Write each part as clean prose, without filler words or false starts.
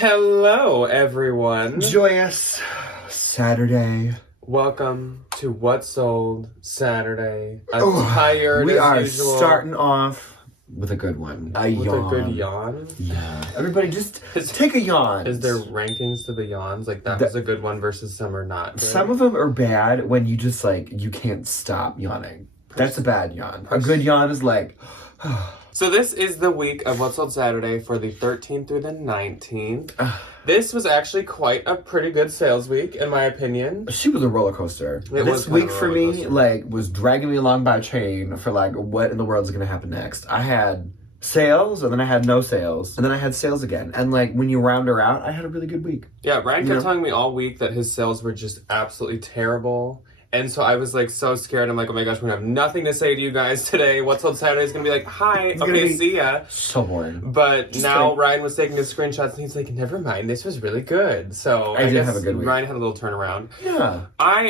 Hello, everyone. Joyous Saturday. Welcome to What Sold Saturday. I'm tired We as are usual. starting off with a good one. With a good yawn? Yeah. Everybody just take a yawn. Is there rankings to the yawns? Like that was a good one versus some are not good? Some of them are bad when you just you can't stop yawning. That's a bad yawn. A good yawn is like... So this is the week of What Sold Saturday for the 13th through the 19th. This was actually quite a pretty good sales week, in my opinion. She was a roller coaster. This week for me, was dragging me along by a chain for what in the world is going to happen next. I had sales, and then I had no sales, and then I had sales again. And when you round her out, I had a really good week. Yeah, Ryan kept telling me all week that his sales were just absolutely terrible. And so I was so scared. I'm like, oh my gosh, we're gonna have nothing to say to you guys today. What's Sold Saturday is gonna be like, hi, okay, see ya. So boring. But just now Ryan was taking his screenshots and he's like, never mind, this was really good. So I did have a good week. Ryan had a little turnaround. Yeah.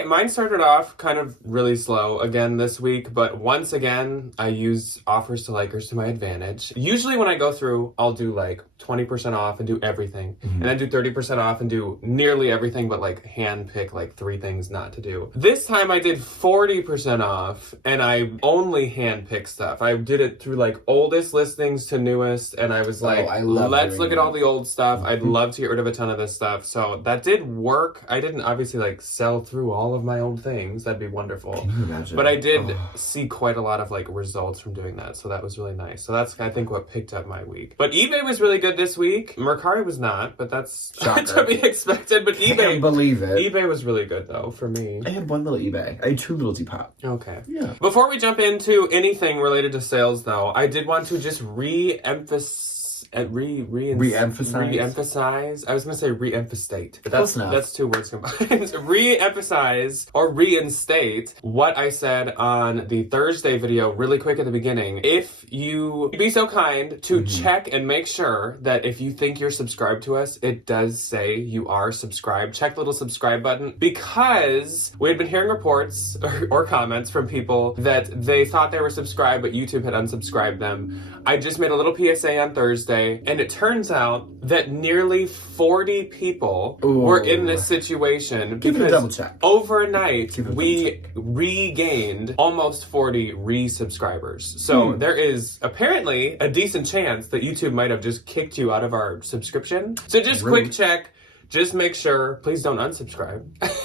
Mine started off kind of really slow again this week, but once again, I use offers to likers to my advantage. Usually when I go through, I'll do 20% off and do everything. And then do 30% off and do nearly everything, but hand pick 3 things not to do. This time I did 40% off and I only hand pick stuff. I did it through oldest listings to newest, and I was let's look at all the old stuff. I'd love to get rid of a ton of this stuff. So that did work. I didn't obviously sell through all of my old things. That'd be wonderful. Can you imagine? But I did see quite a lot of results from doing that. So that was really nice. So that's I think what picked up my week. But eBay was really good this week. Mercari was not, but that's to be expected. But eBay, can't believe it. eBay was really good though for me. I had one little eBay. I had 2 little Depop. Okay. Yeah. Before we jump into anything related to sales, though, I did want to just re-emphasize. Re-emphasize. I was going to say re-emphasate, but that's 2 words combined. Re-emphasize or reinstate what I said on the Thursday video really quick at the beginning. If you be so kind to check and make sure that if you think you're subscribed to us, it does say you are subscribed. Check the little subscribe button, because we had been hearing reports or comments from people that they thought they were subscribed, but YouTube had unsubscribed them. I just made a little PSA on Thursday, and it turns out that nearly 40 people were in this situation. Give it a double check. Overnight, we regained almost 40 re-subscribers. So there is apparently a decent chance that YouTube might have just kicked you out of our subscription. So just quick check. Just make sure, please don't unsubscribe.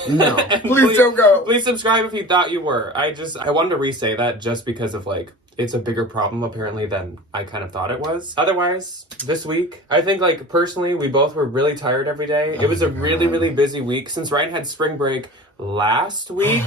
No, please don't go. Please subscribe if you thought you were. I wanted to re-say that just because of it's a bigger problem apparently than I kind of thought it was. Otherwise, this week, I think personally, we both were really tired every day. It was a really, really busy week. Since Ryan had spring break last week,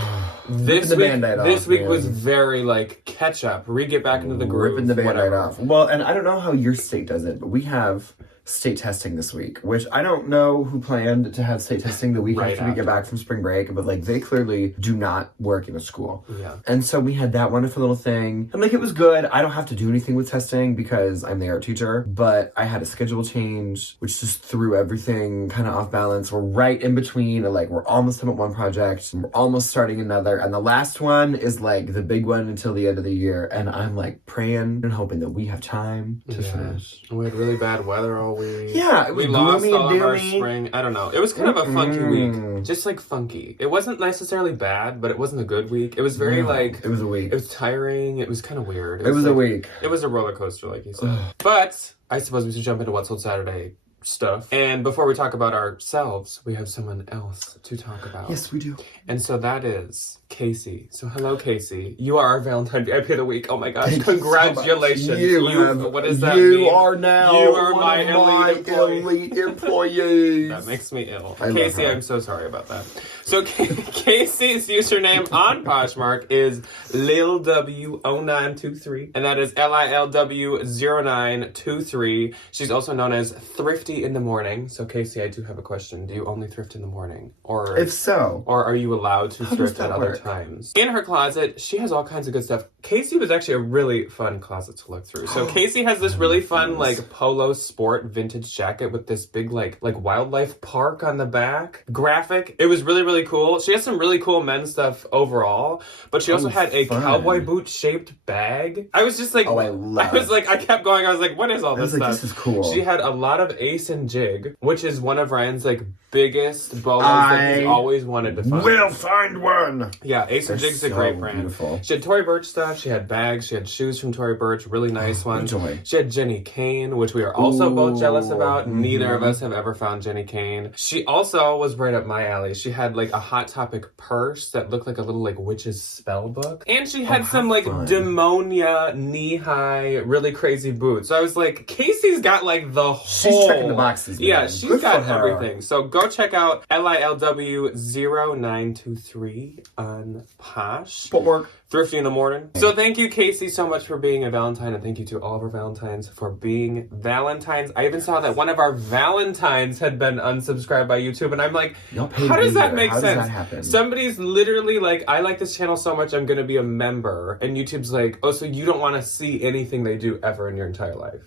this week was very catch up, get back into the groove. Ripping the Band-Aid off. Well, and I don't know how your state does it, but we have state testing this week, which I don't know who planned to have state testing the week after we get back from spring break, but they clearly do not work in a school. Yeah. And so we had that wonderful little thing. And it was good. I don't have to do anything with testing because I'm the art teacher, but I had a schedule change, which just threw everything kind of off balance. We're right in between, we're almost done with one project, and we're almost starting another, and the last one is the big one until the end of the year, and I'm praying and hoping that we have time to finish. We had really bad weather all week. Yeah, it was we lost gloomy all and of our doomy. spring. I don't know. It was kind of a funky week. Just funky. It wasn't necessarily bad, but it wasn't a good week. It was very it was a week. It was tiring. It was kind of weird. It was a week. It was a roller coaster, like you said. But I suppose we should jump into What Sold Saturday stuff. And before we talk about ourselves, we have someone else to talk about. Yes, we do. And so that is Casey. So hello, Casey. You are our Valentine VIP of the week. Oh my gosh. Congratulations. So what does that mean? You are now you are one my of elite employees. That makes me ill. Casey, I'm so sorry about that. So Casey's username on Poshmark is LilW0923, and that is LILW0923. She's also known as Thrifty in the Morning. So Casey, I do have a question. Do you only thrift in the morning? Or if so, or are you allowed to thrift at other times? In her closet, she has all kinds of good stuff. Casey was actually a really fun closet to look through. So Casey has this really fun polo sport vintage jacket with this big wildlife park on the back graphic. It was really, really cool. She has some really cool men's stuff overall, but she also had a cowboy boot shaped bag. I was just I kept going. I was like, what is all this stuff? This is cool. She had a lot of Ace Ace and Jig, which is one of Ryan's like biggest bolos that he's always wanted to find. Will find one. Yeah, Ace and Jig's a great brand. Beautiful. She had Tory Burch stuff. She had bags. She had shoes from Tory Burch, really nice ones. She had Jenny Kane, which we are also both jealous about. Neither of us have ever found Jenny Kane. She also was right up my alley. She had like a Hot Topic purse that looked like a little like witch's spell book, and she had some like demonia knee-high, really crazy boots. So I was like, Casey's got like the whole. She's checking the boxes. Man. Yeah, she's got everything. So go check out LILW0923 on Posh. Footwork. Thrifty in the morning. So thank you, Casey, so much for being a Valentine, and thank you to all of our Valentines for being Valentines. I even saw that one of our Valentines had been unsubscribed by YouTube, and I'm like, how does that make sense? How does that happen? Somebody's literally like, I like this channel so much, I'm going to be a member, and YouTube's like, oh, so you don't want to see anything they do ever in your entire life.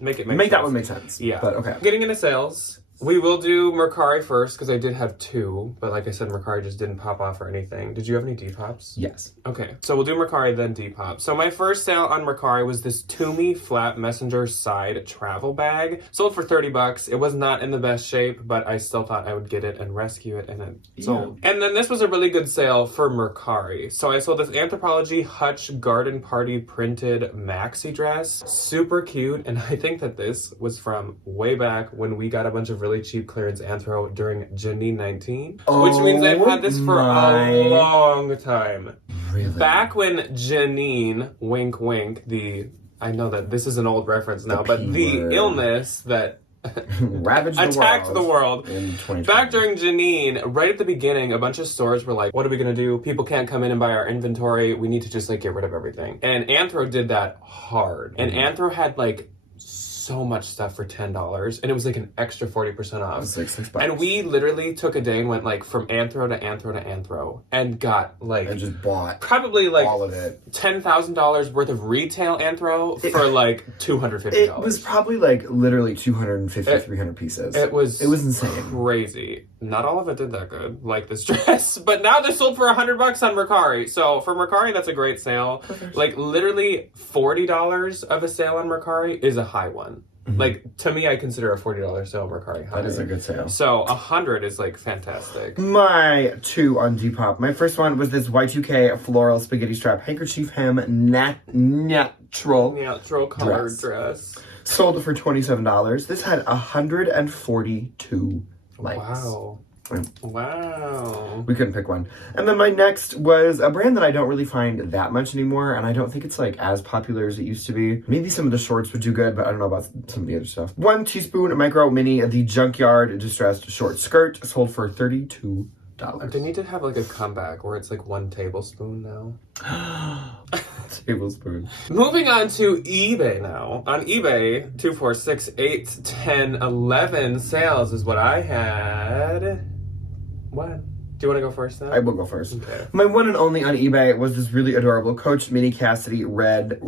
Make that one make sense. Yeah. But okay. Getting into sales. We will do Mercari first, because I did have 2, but like I said, Mercari just didn't pop off or anything. Did you have any Depops? Yes. Okay, so we'll do Mercari, then Depop. So my first sale on Mercari was this Toomey Flat Messenger Side travel bag. Sold for $30. It was not in the best shape, but I still thought I would get it and rescue it, and it sold. And then this was a really good sale for Mercari. So I sold this Anthropologie Hutch Garden Party printed maxi dress. Super cute, and I think that this was from way back when we got a bunch of really cheap clearance anthro during Janine 19, which means I've had this for a long time. Really? Back when Janine, wink wink, I know that this is an old reference now, but the illness that ravaged attacked the world in 2020. Back during Janine, right at the beginning, a bunch of stores were like, what are we gonna do? People can't come in and buy our inventory. We need to just like get rid of everything. And Anthro did that hard. And Anthro had like so much stuff for $10, and it was like an extra 40% off. It was like $6. And we literally took a day and went like from Anthro to Anthro to Anthro and got like, and just bought probably like all of it, $10,000 worth of retail Anthro for like $250. It was probably like literally 250, 300 pieces. It was insane, crazy. Not all of it did that good, like this dress, but now they're sold for $100 on Mercari. So for Mercari, that's a great sale. Like literally $40 of a sale on Mercari is a high one. Mm-hmm. Like, to me, I consider a $40 sale Mercari high. That is a good sale. So 100 is like fantastic. My 2 on Depop. My first one was this Y2K floral spaghetti strap handkerchief hem natural colored dress. Sold for $27. This had 142 likes. Wow. We couldn't pick one. And then my next was a brand that I don't really find that much anymore, and I don't think it's like as popular as it used to be. Maybe some of the shorts would do good, but I don't know about some of the other stuff. 1 teaspoon micro mini, the Junkyard distressed short skirt, sold for $32. They need to have like a comeback where it's like 1 tablespoon now. Tablespoon. Moving on to eBay now. On eBay, 2, 4, 6, 8, 10, 11 sales is what I had. What? Do you want to go first then? I will go first. Okay. My one and only on eBay was this really adorable Coach Mini Cassidy red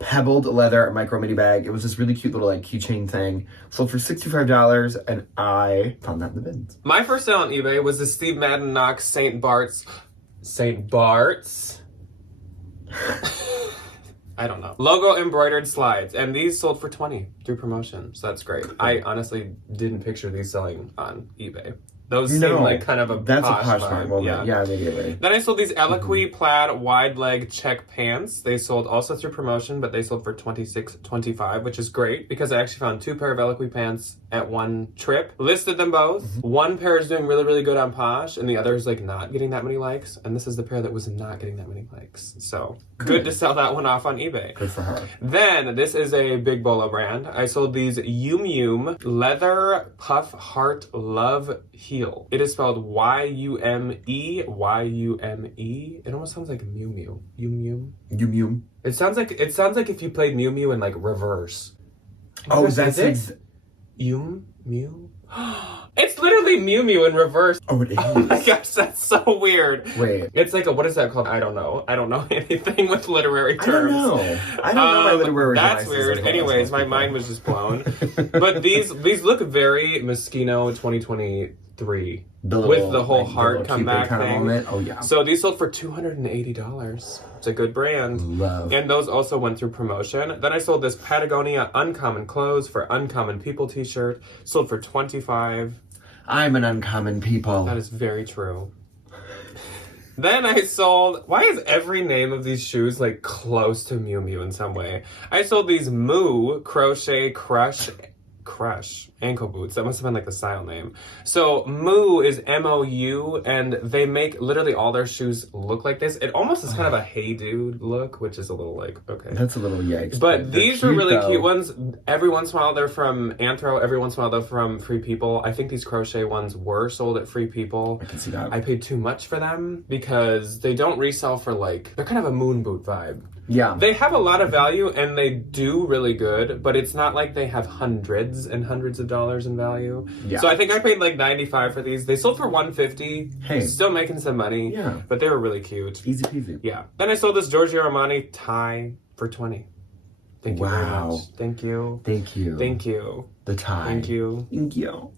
pebbled leather micro mini bag. It was this really cute little like keychain thing. Sold for $65, and I found that in the bins. My first sale on eBay was the Steve Madden Knox St. Bart's I don't know. Logo embroidered slides, and these sold for $20 through promotion, so that's great. I honestly didn't picture these selling on eBay. Those seem like kind of a posh moment. Yeah, immediately. Then I sold these Eloquii plaid wide leg check pants. They sold also through promotion, but they sold for $26.25, which is great because I actually found 2 pair of Eloquii pants at one trip. Listed them both. One pair is doing really, really good on Posh, and the other is like not getting that many likes. And this is the pair that was not getting that many likes. So good to sell that one off on eBay. Good for her. Then this is a big bolo brand. I sold these Yum leather puff heart love heel. It is spelled Y-U-M-E, Y-U-M-E. It almost sounds like Mew Mew. Yum. It sounds like if you played Mew Mew in like reverse. Oh, that's it? Yum Mew. It's literally Mew Mew in reverse. Oh, it is. Oh my gosh, that's so weird. Wait. It's like what is that called? I don't know. I don't know anything with literary terms. I don't know my literary terms. That's weird. Anyways, my mind was just blown. But these look very Moschino 2020 3. The with little, the whole like, heart the little comeback Cupid thing. Moment. Oh, yeah. So these sold for $280. It's a good brand. Love. And those also went through promotion. Then I sold this Patagonia Uncommon Clothes for Uncommon People t-shirt. Sold for $25. I'm an uncommon people. That is very true. Then I sold... Why is every name of these shoes, like, close to Miu Miu in some way? I sold these Moo Crochet Crush ankle boots. That must have been like the style name. So Moo is M-O-U, and they make literally all their shoes look like this. It almost is kind of a Hey Dude look, which is a little like, okay. That's a little yikes. But these are really though. cute ones. Every once in a while they're from Anthro. Every once in a while they're from Free People. I think these crochet ones were sold at Free People. I can see that. I paid too much for them because they don't resell for like, they're kind of a moon boot vibe. Yeah. They have a lot of value and they do really good, but it's not like they have hundreds and hundreds of dollars in value. Yeah. So I think I paid like $95 for these. They sold for $150. Hey. Still making some money. Yeah. But they were really cute. Easy peasy. Yeah. Then I sold this Giorgio Armani tie for $20. Thank you very Wow. much. Thank you. Thank you. Thank you. The tie. Thank you. Thank you.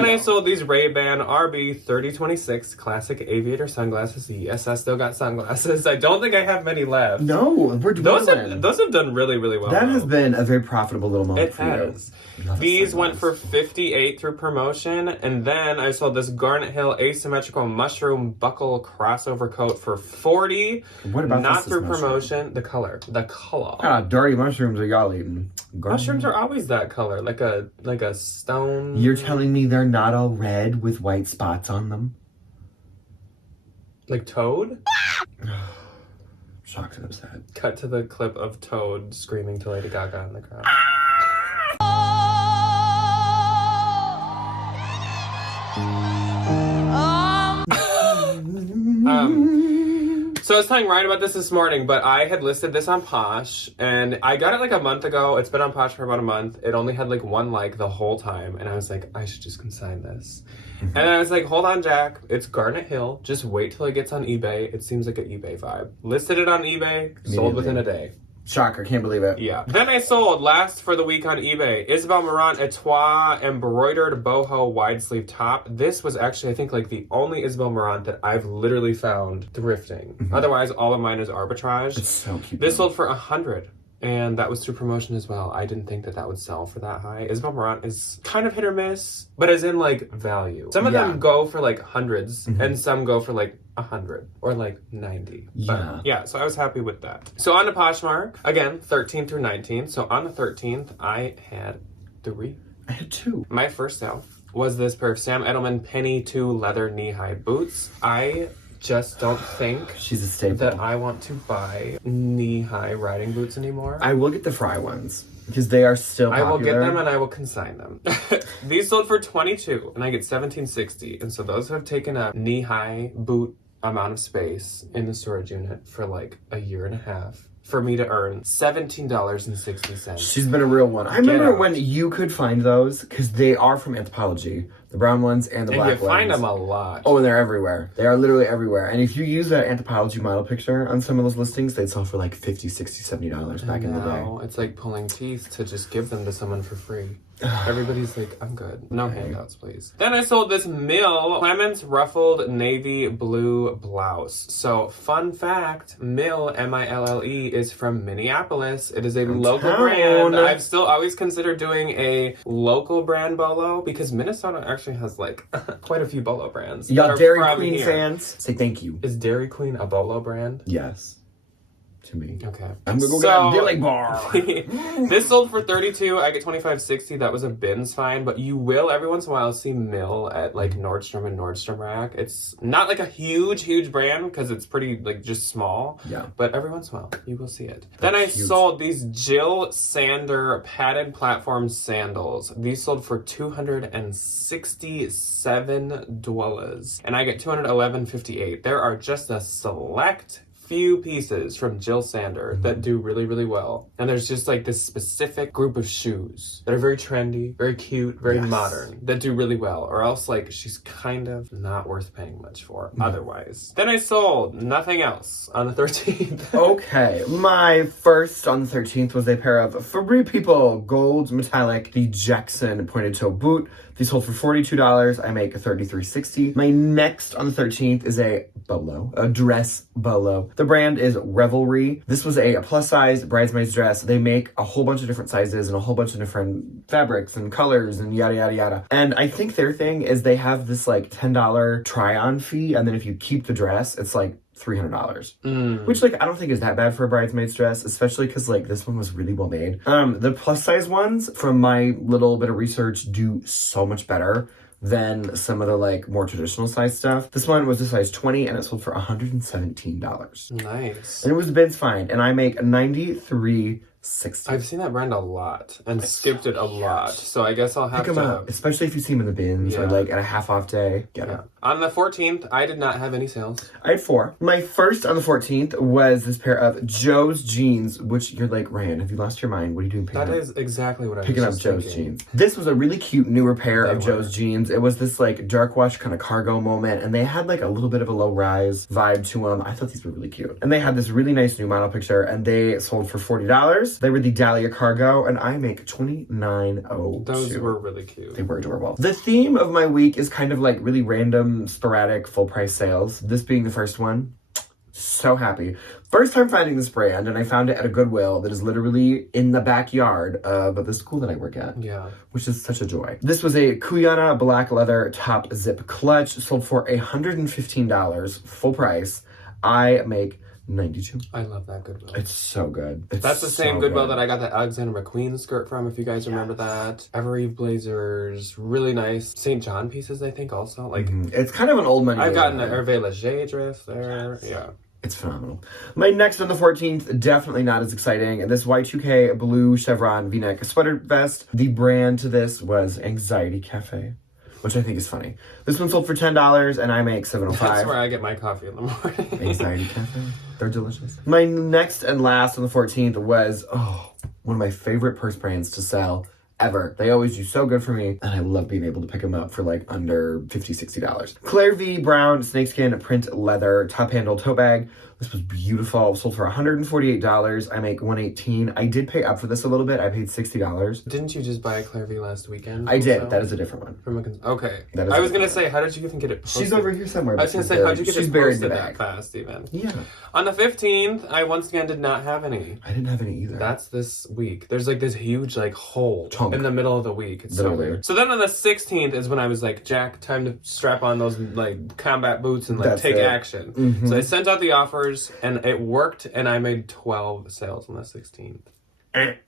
And I sold these Ray-Ban RB 3026 classic aviator sunglasses. Yes, I still got sunglasses. I don't think I have many left. No, we're Those dwindling. have done really, really well. That though. has been a very profitable little moment It for has. you. Love These the went for sunglasses. $58 through promotion, and then I sold this Garnet Hill asymmetrical mushroom buckle crossover coat for $40. What about not this through mushroom? promotion? The color. What kind of dirty mushrooms are y'all eating? Mushrooms are always that color, like a stone. You're telling me they're not all red with white spots on them? Like Toad? Shocked and upset. Cut to the clip of Toad screaming to Lady Gaga in the crowd. So I was telling Ryan about this morning, but I had listed this on Posh, and I got it like a month ago. It's been on Posh for about a month. It only had like 1 like the whole time, and I was like, I should just consign this. And then I was like, hold on, Jack. It's Garnet Hill. Just wait till it gets on eBay. It seems like an eBay vibe. Listed it on eBay, sold within a day. Shocker, can't believe it. Yeah. Then I sold, last for the week on eBay, Isabel Marant Etoile embroidered boho wide sleeve top. This was actually, I think, like the only Isabel Marant that I've literally found thrifting. Otherwise, all of mine is arbitrage. It's so cute. This sold for $100. And that was through promotion as well. I didn't think that would sell for that high. Isabel Marant is kind of hit or miss, but as in like value. Some of them go for like hundreds, and some go for like 100 or like 90. But yeah, so I was happy with that. So on to Poshmark. Again, 13th through 19th. So on the 13th, I had 3. I had 2. My first sale was this pair of Sam Edelman Penny 2 leather knee-high boots. I just don't think She's a staple. that I want to buy knee-high riding boots anymore. I will get the Fry ones because they are still popular. I will get them and I will consign them. These sold for $22 and I get $17.60. And so those have taken a knee-high boot amount of space in the storage unit for like a year and a half for me to earn $17.60. She's been a real one. I remember when you could find those because they are from Anthropologie. The brown ones and the black ones. And you find them a lot. Oh, and they're everywhere. They are literally everywhere. And if you use that Anthropologie model picture on some of those listings, they'd sell for like $50, $60, $70 back in the day. It's like pulling teeth to just give them to someone for free. Everybody's like, I'm good. No handouts, please. Then I sold this Mill Clements ruffled navy blue blouse. So, fun fact, Mill, M-I-L-L-E, is from Minneapolis. It is a local brand. I've still always considered doing a local brand bolo because Minnesota actually has like quite a few bolo brands. Y'all Dairy Queen fans, say thank you. Is Dairy Queen a bolo brand? Yes. To me. Okay. I'm gonna go get a dilly bar. This sold for $32. I get $25.60. That was a bins find, but you will every once in a while see Mill at like Nordstrom and Nordstrom Rack. It's not like a huge brand because it's pretty like just small. Yeah. But every once in a while you will see it. Then I sold these Jill Sander padded platform sandals. These sold for $267, and I get $211.58. There are just a select few pieces from Jill Sander that do really well, and there's just like this specific group of shoes that are very trendy, very cute, very modern, that do really well, or else like she's kind of not worth paying much for otherwise. Then I sold nothing else on the 13th. Okay, my first on the 13th was a pair of Free People gold metallic, the Jackson pointed toe boot. These sold for $42. I make $33.60. My next on the 13th is a bolo, a dress bolo. The brand is Revelry. This was a plus-size bridesmaid's dress. They make a whole bunch of different sizes and a whole bunch of different fabrics and colors and yada, yada, yada. And I think their thing is they have this like $10 try-on fee, and then if you keep the dress, it's like $300, which like I don't think is that bad for a bridesmaid's dress, especially because like this one was really well made. The plus size ones, from my little bit of research, do so much better than some of the like more traditional size stuff. This one was a size 20 and it sold for $117. Nice. And it was Ben's find, and I make $93.60. I've seen that brand a lot and skipped it a lot, so I guess I'll have pick them up, especially if you see them in the bins or like at a half off day. Get them. On the 14th, I did not have any sales. I had 4. My first on the 14th was this pair of Joe's jeans, which you're like, Ryan, have you lost your mind? What are you doing picking up? That is exactly what I was picking up Joe's jeans. This was a really cute newer pair of Joe's jeans. It was this like dark wash kind of cargo moment, and they had like a little bit of a low rise vibe to them. I thought these were really cute. And they had this really nice new model picture, and they sold for $40. They were the Dahlia cargo, and I make $29.02. Those were really cute. They were adorable. The theme of my week is kind of like really random, sporadic, full price sales. This being the first one. So happy. First time finding this brand, and I found it at a Goodwill that is literally in the backyard of the school that I work at. Yeah. Which is such a joy. This was a Kuyana black leather top zip clutch, sold for $115, full price. I make $92. I love that Goodwill. It's so good. That's the same Goodwill that I got the Alexander McQueen skirt from, if you guys remember that. Evereve blazers, really nice. St. John pieces, I think, also. Like It's kind of an old money. I've gotten an Hervé Leger dress there. Yes. Yeah. It's phenomenal. My next on the 14th, definitely not as exciting. This Y2K blue chevron v-neck sweater vest. The brand to this was Anxiety Cafe, which I think is funny. This one sold for $10, and I make $7.05. That's where I get my coffee in the morning. Anxiety Cafe. They're delicious. My next and last on the 14th was, one of my favorite purse brands to sell ever. They always do so good for me, and I love being able to pick them up for like under $50, $60. Claire V brown snakeskin print leather top handle tote bag. This was beautiful. Sold for $148. I make $118. I did pay up for this a little bit. I paid $60. Didn't you just buy a Claire V last weekend? I did. That is a different one. Okay. I was gonna say, how did you even get it posted? She's over here somewhere. I was gonna say, how did you get it posted that fast, even? Yeah. On the 15th, I once again did not have any. I didn't have any either. That's this week. There's like this huge like hole in the middle of the week. It's literally so weird. So then on the 16th is when I was like, Jack, time to strap on those like combat boots and like take action. So I sent out the offers, and it worked, and I made 12 sales on the 16th.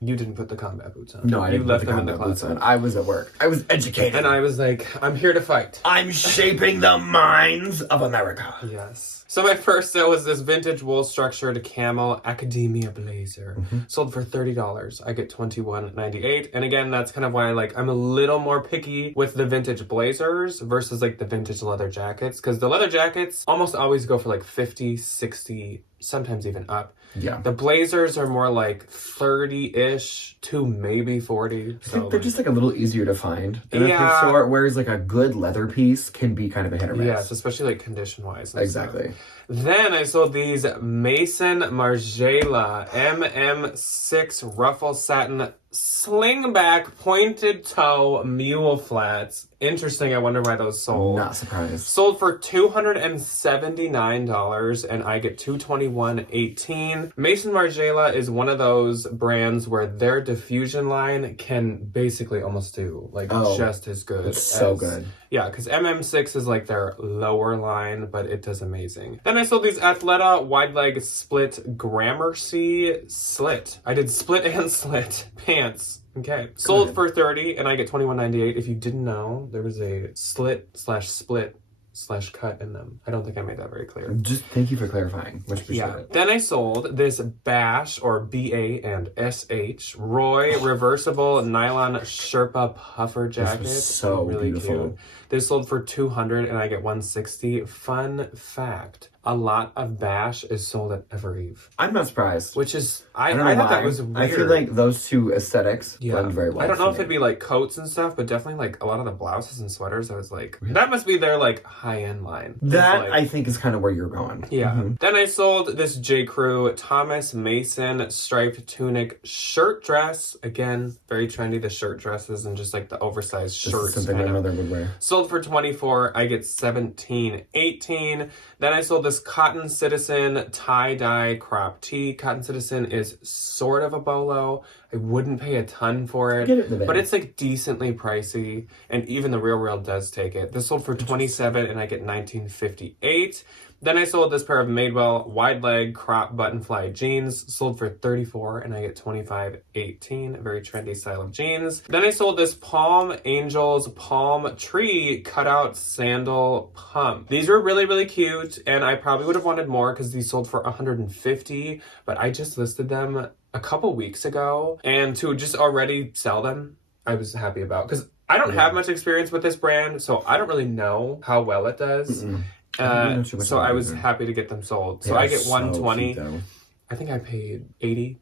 You didn't put the combat boots on. No, I didn't put the combat boots on. I was at work. I was educated. And I was like, I'm here to fight. I'm shaping the minds of America. Yes. So my first sale was this vintage wool structured camel academia blazer. Sold for $30. I get $21.98. And again, that's kind of why I'm a little more picky with the vintage blazers versus like the vintage leather jackets. Because the leather jackets almost always go for like 50, 60, sometimes even up. Yeah. The blazers are more like 30-ish to maybe 40. I think they're just like a little easier to find in a thrift store, whereas like a good leather piece can be kind of a hit or miss. Yes, especially like condition-wise. Exactly. Then I sold these Mason Margiela MM6 ruffle satin slingback pointed toe mule flats. Interesting. I wonder why those sold. Not surprised. Sold for $279, and I get $221.18. Mason Margiela is one of those brands where their diffusion line can basically almost do just as good. It's so good. Yeah, because MM6 is like their lower line, but it does amazing. Then I sold these Athleta wide leg split Gramercy slit. I did split and slit pants. Okay. Sold for $30, and I get $21.98. If you didn't know, there was a slit/split/cut in them. I don't think I made that very clear. Just thank you for clarifying. Much appreciated. Then I sold this Bash, or B-A and S-H, Roy reversible nylon Sherpa puffer jacket. This was so really beautiful. Cute. This sold for $200, and I get $160. Fun fact. a lot of Bash is sold at Evereve. I'm not surprised. Which is, I don't know I thought why. that was weird. I feel like those two aesthetics blend very well. I don't know for if me. it'd be like coats and stuff, but definitely like a lot of the blouses and sweaters. I was like, that must be their like high-end line. That like, I think is kind of where you're going. Yeah. Then I sold this J. Crew Thomas Mason striped tunic shirt dress. Again, very trendy, the shirt dresses and just like the oversized shirts. Something my mother would wear. Sold for $24. I get $17, $18. Then I sold this Cotton Citizen tie-dye crop tee. Cotton Citizen is sort of a bolo. I wouldn't pay a ton for it, but it's like decently pricey, and even the Real does take it. This sold for $27, and I get $19.58. Then I sold this pair of Madewell wide leg crop button fly jeans, sold for $34, and I get $25.18. A very trendy style of jeans. Then I sold this Palm Angels Palm Tree cutout sandal pump. These were really, really cute, and I probably would have wanted more because these sold for $150, but I just listed them a couple weeks ago, and to just already sell them, I was happy about, because I don't have much experience with this brand, so I don't really know how well it does. So I was happy to get them sold. So I get $120. So I think I paid $80,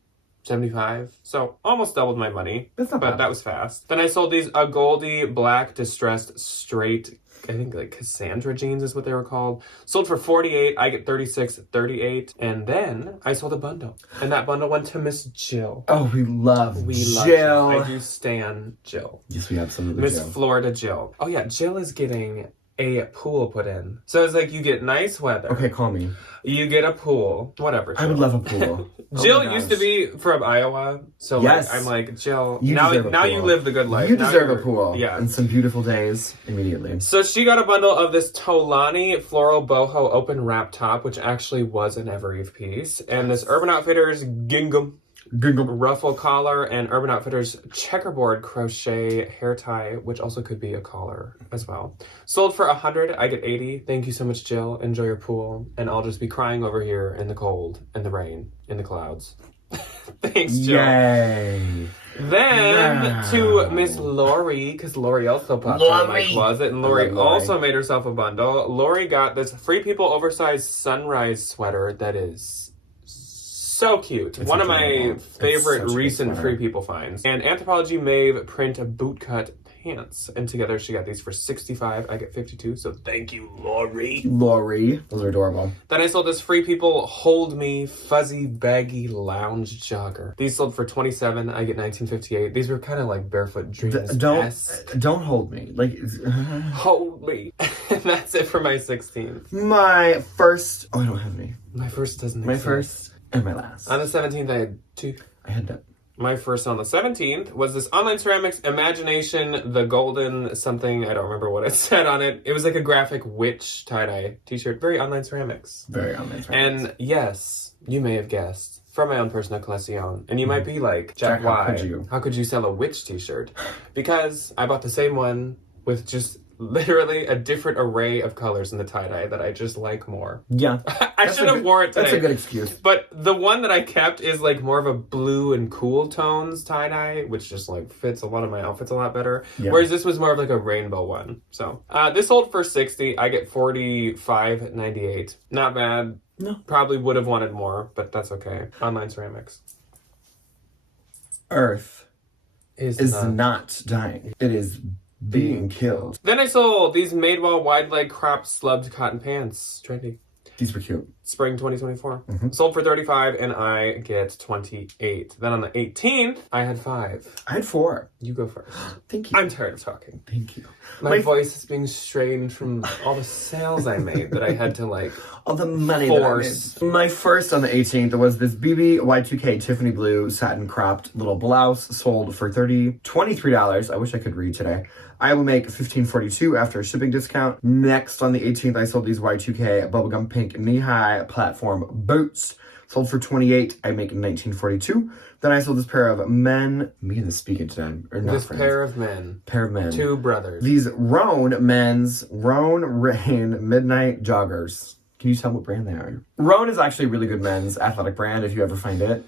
$75. So almost doubled my money. That's not bad. That was fast. Then I sold these a Goldie black distressed straight, I think like Cassandra jeans is what they were called. Sold for $48. I get $36, $38. And then I sold a bundle. And that bundle went to Miss Jill. Oh, we love Jill. I do stan Jill. Yes, we absolutely Miss Florida Jill. Oh yeah, Jill is getting a pool put in. So it's like you get nice weather. Okay, call me. You get a pool. Whatever, Jill. I would love a pool. Jill used to be from Iowa. So yes. I'm like, Jill, you now you live the good life. You deserve a pool. Yeah. And some beautiful days immediately. So she got a bundle of this Tolani floral boho open wrap top, which actually was an Evereve piece. And this Urban Outfitters gingham ruffle collar and Urban Outfitters checkerboard crochet hair tie, which also could be a collar as well. Sold for $100. I get $80. Thank you so much, Jill. Enjoy your pool, and I'll just be crying over here in the cold, in the rain, in the clouds. Thanks, Jill. Yay. Then to Miss Lori, because Lori also popped out of my closet, and Lori also made herself a bundle. Lori got this Free People oversized sunrise sweater that is so cute. One of my favorite recent Free People finds. And Anthropologie Maeve print bootcut pants. And together she got these for $65. I get $52. So thank you, Lori. Lori. Those are adorable. Then I sold this Free People Hold Me fuzzy baggy lounge jogger. These sold for $27. I get $19.58. These were kind of like Barefoot Dreams. Don't hold me. Like hold me. And that's it for my 16th. My first. Oh, I don't have any. My first doesn't exist. My first. And my last. On the 17th, I had two. I had that. My first on the 17th was this Online Ceramics Imagination, the golden something. I don't remember what it said on it. It was like a graphic witch tie-dye t-shirt. Very Online Ceramics. Very Online Ceramics. And yes, you may have guessed, from my own personal collection. And you might be like, Jack, why? How could you sell a witch t-shirt? Because I bought the same one with just literally a different array of colors in the tie-dye that I just like more. Yeah. I should have worn it today. That's a good excuse. But the one that I kept is like more of a blue and cool tones tie-dye, which just like fits a lot of my outfits a lot better. Yeah. Whereas this was more of like a rainbow one. So this sold for $60. I get $45.98. Not bad. No. Probably would have wanted more, but that's okay. Online Ceramics. Earth is not dying. It is being killed. Then I sold these Madewell wide leg crop slubbed cotton pants. Trendy. These were cute. Spring 2024. Sold for $35 and I get $28. Then on the 18th, I had 5. I had 4. You go first. Thank you. I'm tired of talking. Thank you. My voice is being strained from all the sales I made that I had to like all the money force. That I made. My first on the 18th was this BB Y2K Tiffany blue satin cropped little blouse, sold for $23. I wish I could read today. I will make $15.42 after a shipping discount. Next on the 18th, I sold these Y2K bubblegum pink knee-high platform boots. Sold for $28. I make $19.42. Then I sold this pair of men. Me and the speaking today. Or not this friends. Pair of men. 2 brothers. These Rhone Rain Midnight Joggers. Can you tell what brand they are? Rhone is actually a really good men's athletic brand if you ever find it.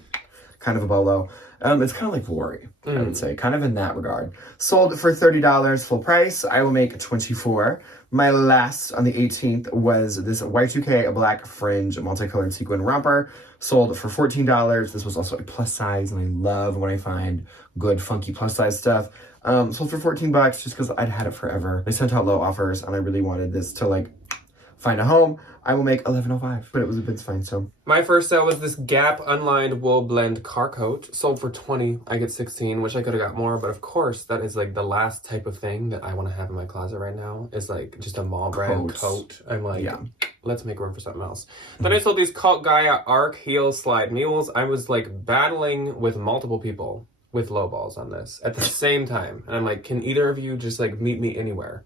Kind of a bolo. It's kind of like Worry, I would say. Kind of in that regard. Sold for $30 full price. I will make $24. My last on the 18th was this Y2K black fringe multicolored sequin romper, sold for $14. This was also a plus size, and I love when I find good funky plus size stuff. Sold for $14 just because I'd had it forever. They sent out low offers, and I really wanted this to like find a home. I will make $11.05, but it was a bit fine, so. My first sale was this Gap unlined wool blend car coat, sold for $20. I get 16, which I could have got more, but of course that is like the last type of thing that I want to have in my closet right now is like just a mall brand coat. I'm like, let's make room for something else. Then I sold these Cult Gaia Arc heel slide mules. I was like battling with multiple people with low balls on this at the same time. And I'm like, can either of you just like meet me anywhere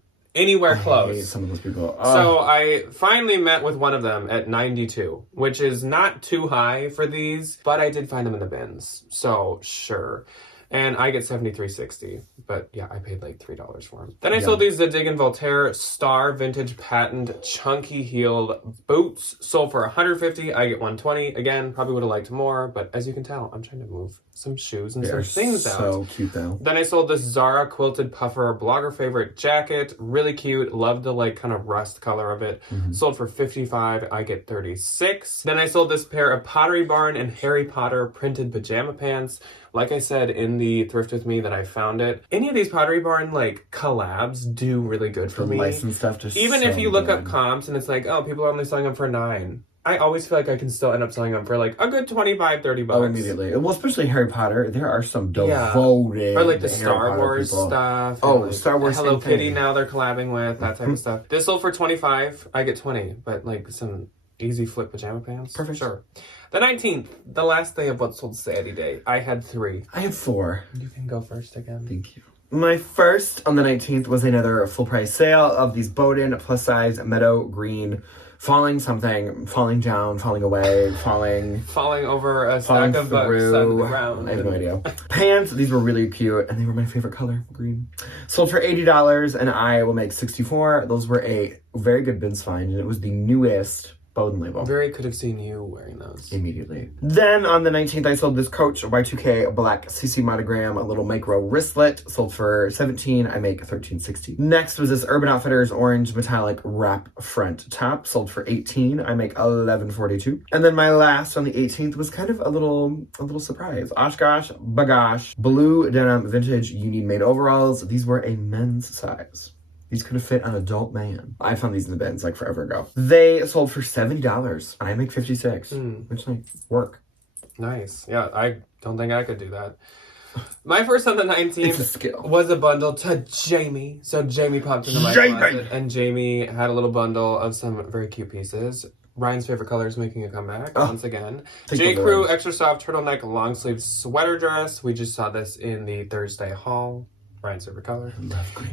close? I hate some of those people. So I finally met with one of them at 92, which is not too high for these, but I did find them in the bins. So sure. And I get $73.60, but yeah, I paid like $3 for them. Then I sold these Zadig and Voltaire Star Vintage Patent Chunky Heeled Boots, sold for $150. I get $120. Again, probably would have liked more, but as you can tell, I'm trying to move some shoes and some things out. So cute though. Then I sold this Zara Quilted Puffer blogger favorite jacket, really cute. Love the like kind of rust color of it. Sold for $55. I get $36. Then I sold this pair of Pottery Barn and Harry Potter printed pajama pants. Like I said in the Thrift With Me that I found it, any of these Pottery Barn like collabs do really good for me. Licensed stuff just even if you look up comps and it's like, oh, people are only selling them for $9. I always feel like I can still end up selling them for like a good $25-$30. Oh, immediately. Well, especially Harry Potter. There are some devoted or like the Star Wars stuff. Oh, like Star Wars. Hello Kitty now they're collabing with, that type of stuff. This sold for $25. I get $20, but like some easy flip pajama pants. Perfect. Sure. The 19th, the last day of What Sold Sadie Day. I had 3. I had 4. You can go first again. Thank you. My first on the 19th was another full price sale of these Bowden plus size meadow green falling down, falling away, falling over a stack of books on the ground. I have no idea. Pants, these were really cute, and they were my favorite color, green. Sold for $80, and I will make $64. Those were a very good bins find, and it was the newest Bowden label. Very could have seen you wearing those. Immediately. Then on the 19th, I sold this Coach Y2K black CC monogram, a little micro wristlet, sold for $17. I make $13.60. Next was this Urban Outfitters orange metallic wrap front top, sold for $18. I make $11.42. And then my last on the 18th was kind of a little surprise. Oshkosh Bagash blue denim vintage union made overalls. These were a men's size. These could have fit an adult man. I found these in the bins like forever ago. They sold for $70. I make $56. Which like work. Nice. Yeah, I don't think I could do that. My first on the 19th was a bundle to Jamie. So Jamie popped into my closet, and Jamie had a little bundle of some very cute pieces. Ryan's favorite color is making a comeback once again. J. Crew extra soft turtleneck long sleeve sweater dress. We just saw this in the Thursday haul. Ryan's favorite color.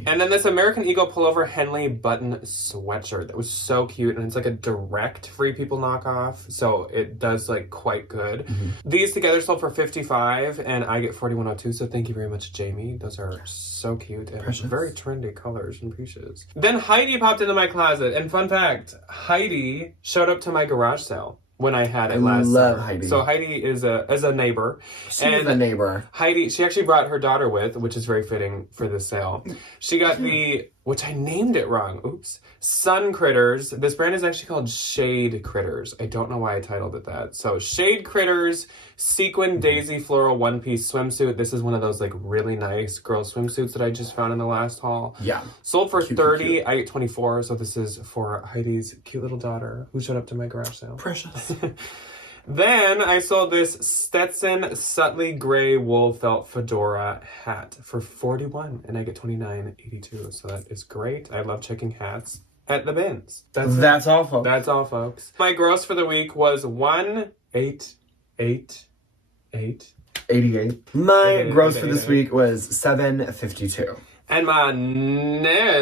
And then this American Eagle pullover Henley button sweatshirt that was so cute, and it's like a direct Free People knockoff, so it does like quite good. These together sold for $55, and I get $41.02. So thank you very much, Jamie. Those are so cute and very trendy colors and pieces. Then Heidi popped into my closet, and fun fact, Heidi showed up to my garage sale when I had it last summer. Heidi. So Heidi is a neighbor. She's a neighbor. Heidi, she actually brought her daughter with, which is very fitting for this sale. She got the, which I named it wrong. Oops. Sun Critters. This brand is actually called Shade Critters. I don't know why I titled it that. So Shade Critters sequin daisy floral one-piece swimsuit. This is one of those like really nice girl swimsuits that I just found in the last haul. Yeah. Sold for $30. I get $24. So this is for Heidi's cute little daughter who showed up to my garage sale. Precious. Then I sold this Stetson Subtly Gray Wool Felt Fedora hat for $41, and I get $29.82. So that is great. I love checking hats at the bins. That's all, folks. That's all, folks. My gross for the week was $1,888. My gross for this week was $752. And my net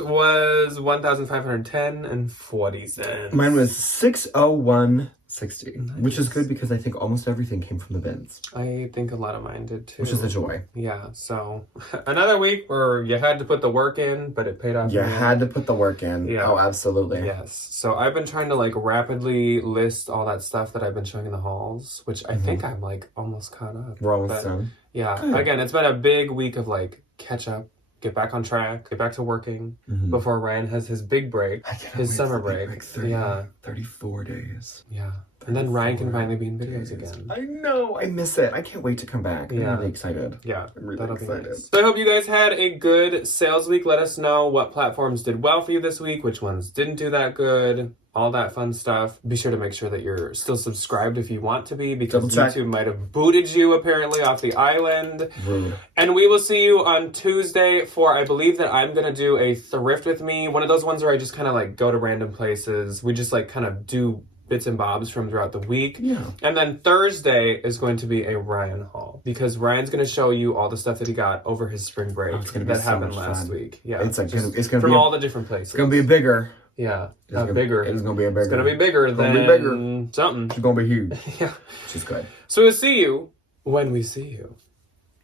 was $1,510.40. Mine was $601.60, which is good because I think almost everything came from the bins. I think a lot of mine did too. Which is a joy. Yeah, so another week where you had to put the work in, but it paid off. You had to put the work in. Yeah. Oh, absolutely. Yes. So I've been trying to like rapidly list all that stuff that I've been showing in the hauls, which I think I'm like almost caught up. We're almost done. Yeah. Good. Again, it's been a big week of like catch up. get back on track, get back to working before Ryan has his big break, his summer break. 34 days. Yeah. And then Ryan can finally be in videos again. I know. I miss it. I can't wait to come back. I'm really excited. Yeah. I'm really excited. Nice. So I hope you guys had a good sales week. Let us know what platforms did well for you this week, which ones didn't do that good, all that fun stuff. Be sure to make sure that you're still subscribed if you want to be, because YouTube might have booted you apparently off the island. Rude. And we will see you on Tuesday for, I believe that I'm going to do a thrift with me. One of those ones where I just kind of like go to random places. We just like kind of do bits and bobs from throughout the week. Yeah. And then Thursday is going to be a Ryan haul, because Ryan's going to show you all the stuff that he got over his spring break that happened last week. Yeah. It's like it's gonna from be all the different places. It's gonna be bigger. Yeah. It's gonna be bigger. It's going to be bigger than something. It's gonna be huge. Yeah. Which is good. So we'll see you when we see you.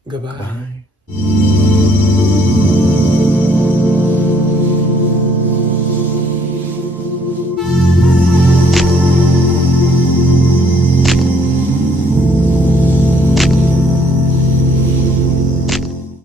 Goodbye. Bye.